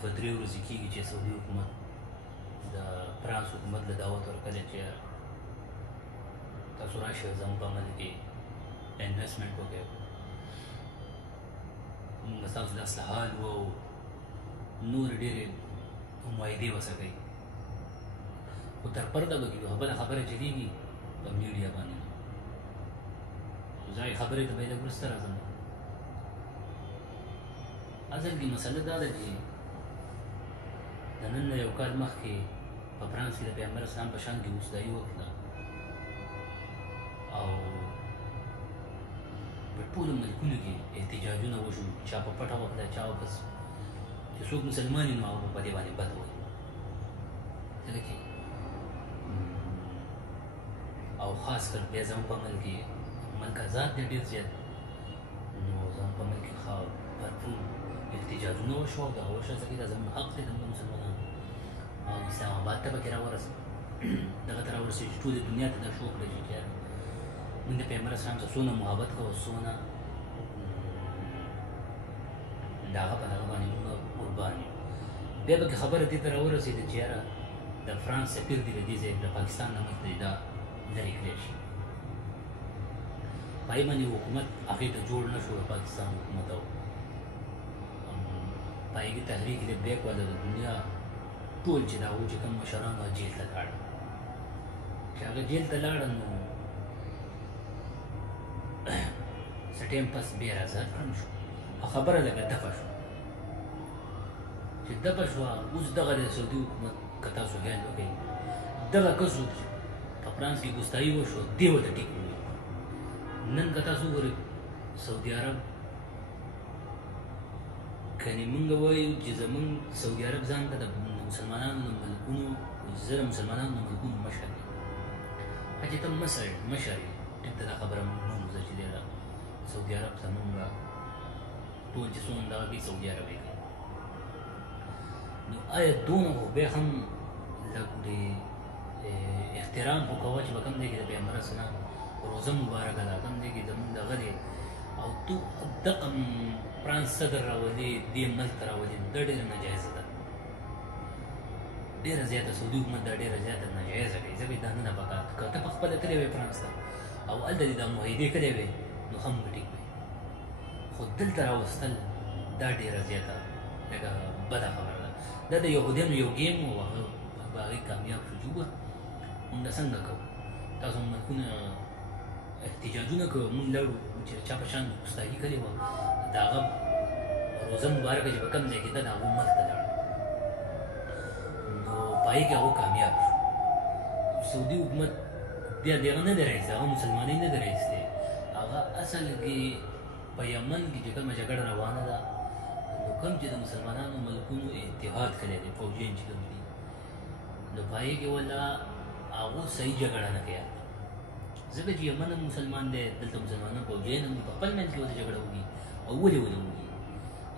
دوه درې ورځې کېږي چې سعودي حکومت د فرانس حکومت له دعوت ورکړی چې تاسو راشئ زموږ په عمل کې انویسټمنټ وکړئ، موږ ستاسو د اصلاحاتو او نورې ډېرې معاهدې به څه کوي، خو تر پرده به کېږي بله خبره چلېږي په میډیا باندې. ځای خبرې ته به یې لږ وروسته راځم. اصل کې مسله دا ده چې د نن نه یو کال مخکې په فرانس کې د پیغمبر اسلام په شان کې اوسدایي وکړه او په ټولو ملکونو کې احتجاجونه وشو، چا په پټه وکړه، چا واپس چې څوک مسلمان وي نو هغه په دې باندې بد وایي. ځکه چې او خاص کر بیا زموږ په عمل کې ملک آزاد دی ډېر زیات، نو زموږ په عمل کې بھرپور احتجاجونه وشو او دغه وشوه ځکه دا زموږ حق دی د مسلمانانو او اسلام آباد ته پکې راورسېد، دغه ته راورسېد چې ټولې دنیا ته دا شو کړی چې یاره موږ د پیغمبر اسلام څخه څونه محبت کوو، څونه د هغه په دغه باندې موږ قربان یو. بیا پکې خبره دې ته راورسېده چې یاره د فرانس سفیر دی له دې ځای د پاکستان نه مخکې دا لرې کړی شي. په هغې باندې حکومت هغې ته جوړ نه شو، د پاکستان حکومت او په هغې تحریک لبیک والا د دنیا ټول چې دا و چې کوم مشران وه جیل ته لاړل، چې هغه جیل ته لاړل نو څه ټایم پس بیا راازاد کړم شو، خبره لږه دفه شوه. چې دفه شوه اوس دغه د سعودي حکومت که تاسو خیال وکړئ دغه کسو په فرانس کې ګستایي وشوه دې ورته ټیک وویل. نن که تاسو وګورئ سعودي عرب کنې مونږ وایو چې زمونږ سعودي عرب ځان ته د مسلمانانو د ملکونو زره مسلمانانو د ملکونو مشر دی، چې ته مشر یې ټیک ده دا خبره مونږ وموزه چې دی دا سعودي عرب زمونږ ټول چې څومره دغه کوي سعودي عرب یې کوي. نو آیا دونه خو بیا هم لږ د احترام خو کوه چې به کوم دی کې د پیغمبر اسلام روزه مبارکه ده، کوم دی کې زمونږ دغه دی او تو دغه فرانس صدر راولي دې ملک ته راولي دا ډېره ناجایزه ده، ډېره زیاته سعودي حکومت دا ډېره زیاته ناجایزه کوي. ځکه دا نه ده پکار که ته پخپله تللی وې فرانس ته او هلته دې دا معاهدې کړې وې نو هم به ټیک وې، خو دلته راوستل دا ډېره زیاته لکه بده خبره ده. دا د یهودیانو یو ګیم و هغه په هغې کامیاب شو چې وګوره مونږ څنګه کوو، تاسو ملکونه احتجاجونه کوو، مونږ لاړو چې چا په شان ګستاخي کړې وه د هغه روزه مبارکه چې په کوم ځای کې ده د هغو ملک ته لاړو نو په هغې کې هغه کامیاب شو. سعودي حکومت بیا دغه نه دی راایستې، هغه مسلمانۍ نه دی راایستې، هغه اصل کې په یمن کې چې کومه جګړه روانه ده نو کوم چې د مسلمانانو ملکونو اتحاد کړی دی فوجیان چې کوم دي نو په هغې کې ولا هغو صحیح جګړه نه کوي، ځکه چې یمن هم مسلمان دی، دلته مسلمانان فوجیان هم دي، په خپل منځ کې ورته جګړه وکړي او ولې وکړي.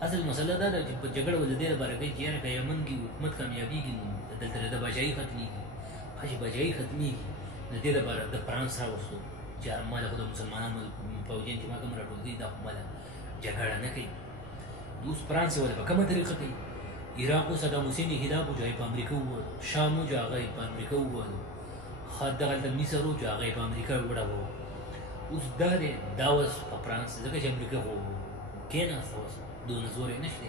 اصل مسله دا ده چې په جګړه ولې دې لپاره کوي چې یاره که یمن کې حکومت کامیابېږي نو دلته د پاچاهي ختمېږي، چې پاچاهي ختمېږي نو دې لپاره د فرانس راوستو چې ما له خو د مسلمانانو فوجیان چې ما کوم راټول دي دا خو ما له جګړه نه کوي. نو اوس فرانس یې ولې په کومه طریقه کوي؟ عراق و صدام حسین یې هلاک و چې هغه یې په امریکا ووهلو، شام و چې هغه یې په امریکا ووهلو، دغه هلته مصر و چې هغه یې په امریکا وډباوه. اوس دا دی دا اوس په فرانس ځکه چې امریکا خو کېناسته اوس دونه زور یې نشته،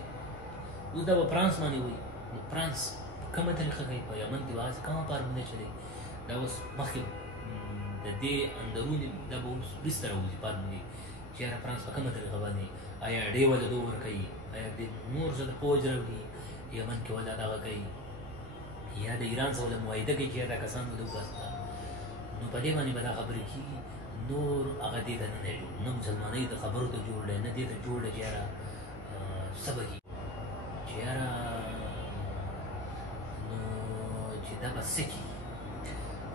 اوس دا به فرانس باندې وایي. نو فرانس په کومه طریقه کوي؟ په یمن کې به هسې کومه فارموله چلوي؟ دا اوس مخکې د دې اندرونې دا به اوس وروسته راوځي فارمولې چې یاره فرانس په کومه طریقه باندې آیا ډې وله دو ورکوي، آیا د نور څه د فوج راوړي یمن کې وله دغه کوي، یا د ایران سره وله معاهده کوي چې یاره دا کسان به د وباسته. نو په دې باندې به دا خبرې کېږي. نور هغه دې ته نه دی جوړ، نه مسلمانۍ د خبرو ته جوړ دی، نه دې ته جوړ دی چې یاره څه به کېږي چې یاره نو چې دا به څه کېږي.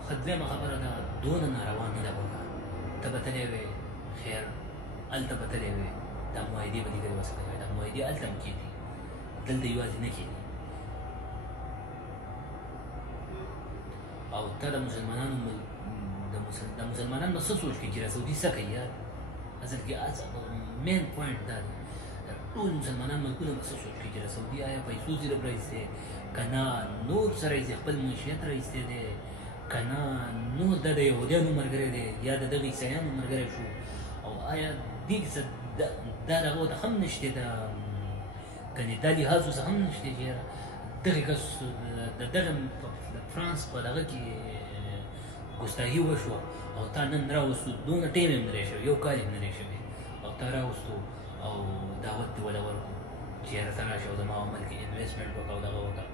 ښه دویمه خبره ده دونه ناروا نه ده پکار، ته به تللی وې خیر هلته به تللی وې دا معاهدې به دې کړې وسه کوې، دا معاهدې هلته هم کېدي دلته یوازې نه کېدي. او ته د مسلمانانو د مسلمانانو به څه سوچ کوي چې را سعودي څه کوي؟ یار اصل کې مین پوینټ دا دی ټول مسلمانان ملکونه به څه سوچ کوي چې د سعودي آیا پیسو ضرب رایستی که نه نور څه رایستی خپل معیشت رایستی دی که نه نور دا د یهودیانو ملګری دی یا د دغه عیسایانو ملګری شو او آیا دې کې څه دا دغه ورته هم نشته د کنې دا لحاظ اوس هم نشته چې یاره دغه کس د دغه فرانس په دغه کې ګستاهي وشوه او تا نن راوستو دونه ټیم هم نه دی شوی یو کال هم نه دی شوی او تا راوستو او دعوت دې وله ورکړو چې یاره ته راشه او زما عمل کې انویسټمنټ وکړه او دغه وکړه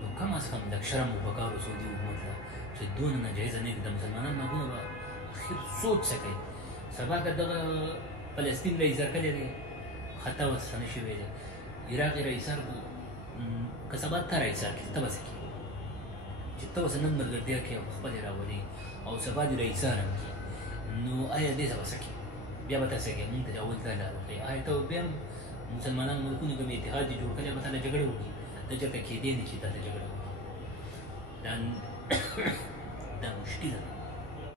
نو کم از کم لږ شرم به پکار و سعودي حکومت ته چې دونه ناجایزه نه وي د مسلمانانو ملکونه به اخر سوچ څه کوي سبا که دغه فلسطین را ایزار کړی دی خطا ورڅخه نه شوی دی عراق یې را ایزار کړو که سبا ته را ایزار کړي ته به څه کوي چې ته اوس نن ملګرتیا کوې او پخپلې راولې او سبا دې را ایزار هم کړي نو آیا دې ته به څه کوي بیا به ته څه کوې مونږ ته اول دا لاره وښیي آیا ته بیا هم مسلمانانو ملکونو کوم اتحاد یې جوړ کړی به تا له جګړه وکړي ته چېرته کېدی نه چې تا له جګړه وکړي دا مشکله ده